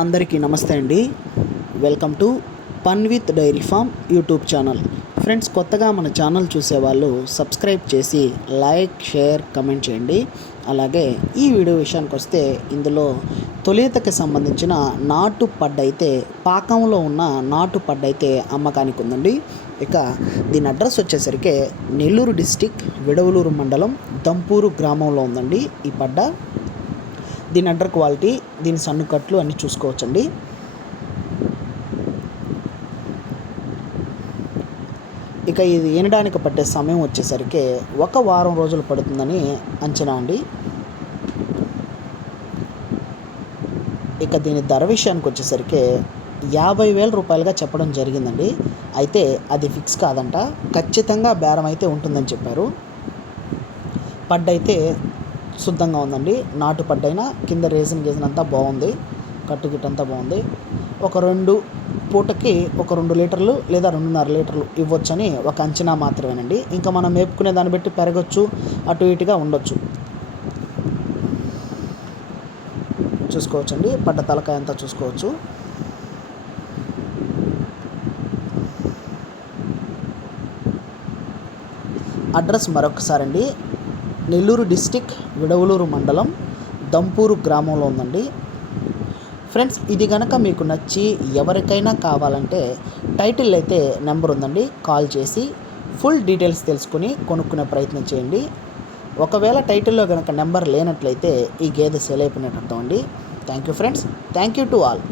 అందరికీ నమస్తే అండి. Welcome to fun with dairy farm YouTube channel friends కొత్తగా మన ఛానల్ చూసేవాళ్ళు సబ్స్క్రైబ్ చేసి లైక్ షేర్ కమెంట్ చేయండి. అలాగే ఈ వీడియో విషయానికి వస్తే ఇందులో తొలితకి సంబంధించిన నాటు పడ్డైతే పాకంలో ఉన్న నాటు పడ్డైతే అమ్మకానికి ఉందండి. ఇక దీని అడ్రస్ వచ్చేసరికి నెల్లూరు డిస్టిక్ విడవలూరు మండలం దంపూరు గ్రామంలో ఉందండి ఈ పడ్డ. దీని అండర్ క్వాలిటీ దీని సన్ను కట్లు అన్నీ చూసుకోవచ్చండి. ఇక ఇది ఈనడానికి పట్టే సమయం వచ్చేసరికి ఒక వారం రోజులు పడుతుందని అంచనా అండి. ఇక దీని ధర విషయానికి వచ్చేసరికి యాభై వేల రూపాయలుగా చెప్పడం జరిగిందండి. అయితే అది ఫిక్స్ కాదంట. ఖచ్చితంగా బేరం అయితే ఉంటుందని చెప్పారు. పడ్డైతే శుద్ధంగా ఉందండి. నాటు పడ్డైనా కింద రేసిన గేసిన అంతా బాగుంది. కట్టు గిట్టు అంతా బాగుంది. ఒక రెండు పూటకి ఒక రెండు లీటర్లు లేదా రెండున్నర లీటర్లు ఇవ్వచ్చని ఒక అంచనా మాత్రమేనండి. ఇంకా మనం మేపుకునే దాన్ని బట్టి పెరగచ్చు అటు ఇటుగా ఉండొచ్చు. చూసుకోవచ్చండి. పడ్డ తలకాయ అంతా చూసుకోవచ్చు. అడ్రస్ మరొకసారి అండి నెల్లూరు డిస్టిక్ విడవలూరు మండలం దంపూరు గ్రామంలో ఉందండి. ఫ్రెండ్స్ ఇది కనుక మీకు నచ్చి ఎవరికైనా కావాలంటే టైటిల్ అయితే నెంబర్ ఉందండి. కాల్ చేసి ఫుల్ డీటెయిల్స్ తెలుసుకుని కొనుక్కునే ప్రయత్నం చేయండి. ఒకవేళ టైటిల్లో కనుక నెంబర్ లేనట్లయితే ఈ గేదె సేల్ అయిపోయినట్టు అర్థం అండి. Thank you friends. Thank you to all.